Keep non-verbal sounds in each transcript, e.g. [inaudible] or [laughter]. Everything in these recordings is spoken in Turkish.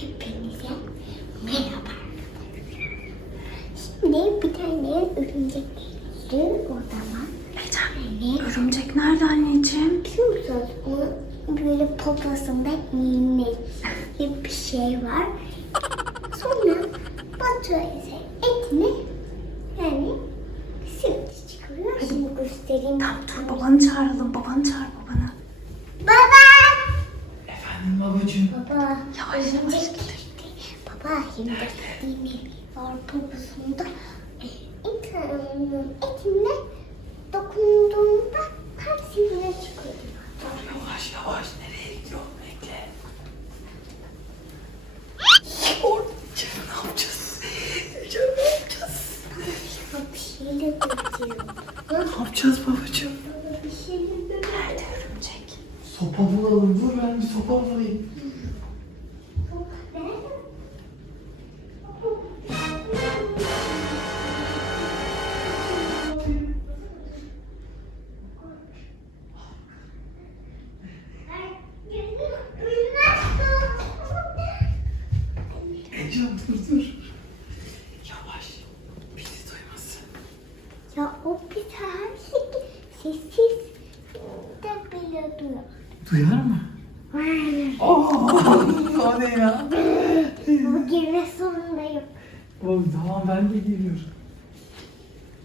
Hepinize merhaba. Şimdi bir tane örümcek geliyor odama. Ecem, örümcek nerede anneciğim? Biliyor musunuz? Onun böyle poposunda gibi bir şey var. Sonra batıyor etini yani sivri çıkıyor. Şimdi göstereyim. Tamam dur babanı çağıralım. Babanı çağır babanı. Baba! Efendim babacığım. Baba. Yavaş, yavaş gitti. Baba şimdi iğne var poposunda. E, İnsanın etine dokunduğunda tam sivri çıkıyor. Yavaş yavaş nereye gidiyorsun bekle. Ecem ne yapacağız? Ecem ne yapacağız? Baba bir şeyle döküyor. Ne yapacağız babacığım? Baba bir şeyle döküyor. Nerede örümcek? Sopa bulalım. Dur ben bir sopa bulayım. Ecem dur dur. Yavaş. Bizi duymasın. Ya o bir tanesi [laughs] sessiz de bile. Duyar mı? Aa, [laughs] o ne ya? Bu girme sorunundayım. Oğlum tamam ben de geliyorum.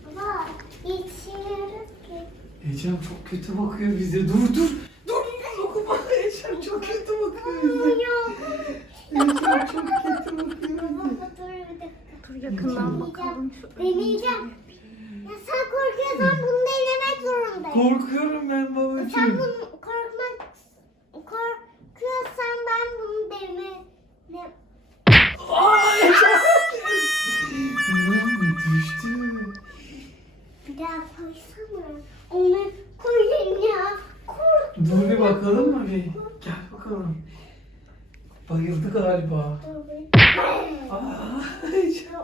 Baba yetişiyoruz ki. Ecem çok kötü bakıyor bize. Dur dur. Dur dur dur okuma. Ecem çok kötü bakıyor bize. Yok. Ecem çok kötü bakıyor bize. Baba dur bir dakika. Dur yakından bakalım. Deneyeceğim. Ya sen korkuyorsan bunu denemek zorundayım. Korkuyorum ben Sen babacığım. bunu Onu koyun ya. Kork. Dur bir bakalım mı bir? Gel bakalım. Bayıldı galiba.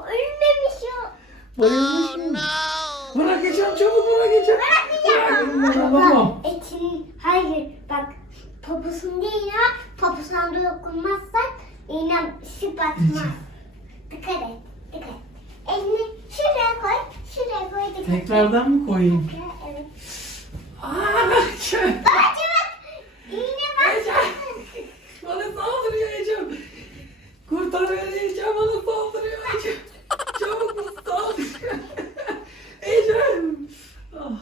Ölmemiş o. Bayılmış mı? Bırak Ecem çabuk bırak Ecem. Bırakmayacağım. Tamam. Baba etin hayır bak poposun değil ya. Poposuna dokunmazsan iğne şıp batmaz. Dikkat et. Dikkat et. Elini şuraya koy. Şuraya koy. Dikkat et. Tekrardan mı koyayım? Evet. Aa Ecem. Bak bak. İğne bak. Bana saldırıyor Ecem. Kurtar beni Ecem bana saldırıyor Ecem. Çabuk saldırıyor. Ecem. Ah.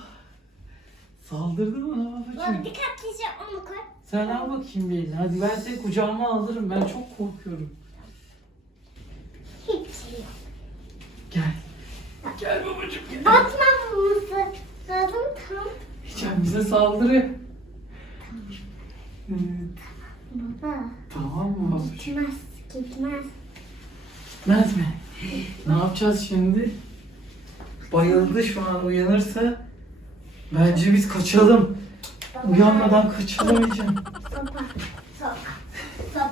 Saldırdı bana Bak babacığım. dikkatlice onu koy. Sen al bakayım bir elini. Hadi ben seni kucağıma alırım. Ben çok korkuyorum. Hiçbir şey yok. Gel. Gel babacığım gel. Batmaması lazım tam. Ecem bize saldırıyor. Evet. Baba Tamam mı babacığım? gitmez gitmez. Gitmez mi? Ne yapacağız şimdi? Bayıldı şu an uyanırsa bence biz kaçalım. Uyanmadan kaçalım Ecem. Baba sok. Baba.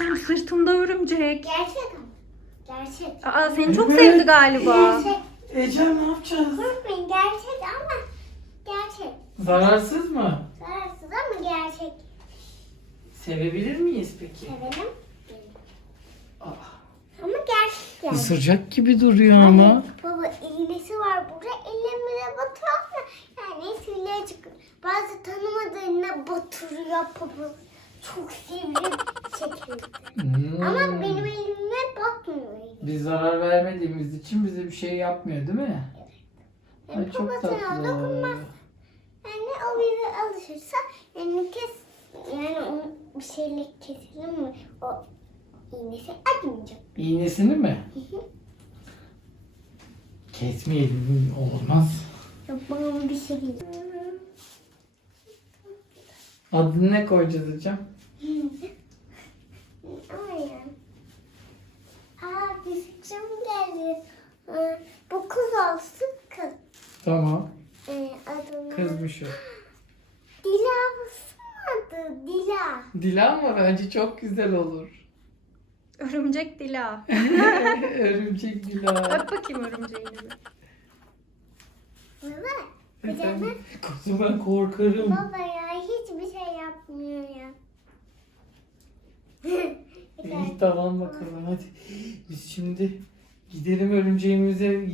Ecem sırtında örümcek. Gerçek ama. Gerçek. Aa seni çok Evet. sevdi galiba. Gerçek. Ecem ne yapacağız? Korkmayın gerçek ama gerçek. Zararsız mı? Zararsız ama gerçek. Sevebilir miyiz peki? Sevelim. Aa, Ama gerçek yani. Isıracak gibi duruyor ama. Baba iğnesi var burada. Ellerine batıyor ama yani sivriye çıkıyor. Bazı tanımadığına batırıyor baba. Çok sivri şekilde. Hmm. Ama benim elime batmıyor. Biz zarar vermediğimiz için bize bir şey yapmıyor değil mi? Yani Ay, çok babasına tatlı. dokunmaz. Yani o bize alışırsa yani kes yani onu bir şeyle keselim mi? O iğnesi acımayacak. İğnesini mi? Kesmeyelim olmaz. Bana bir şey değil. Adını ne koyacağız? Ama ya. Aa bir fikrim geldi. Ee, bu kız olsun kız. Tamam. Ee, adını. Kızmış o. Dila olsun adı Dila. Dila mı? Bence çok güzel olur. Örümcek Dila. [laughs] Örümcek Dila. Öp bakayım örümceğini. Baba. Efendim? Kucağına. Kızım ben korkarım. Baba ya hiçbir şey yapmıyor ya. Bir Tamam bakalım hadi. Biz şimdi gidelim örümceğimize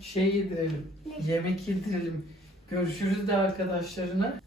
şey yedirelim. Yemek yedirelim. Görüşürüz de arkadaşlarına.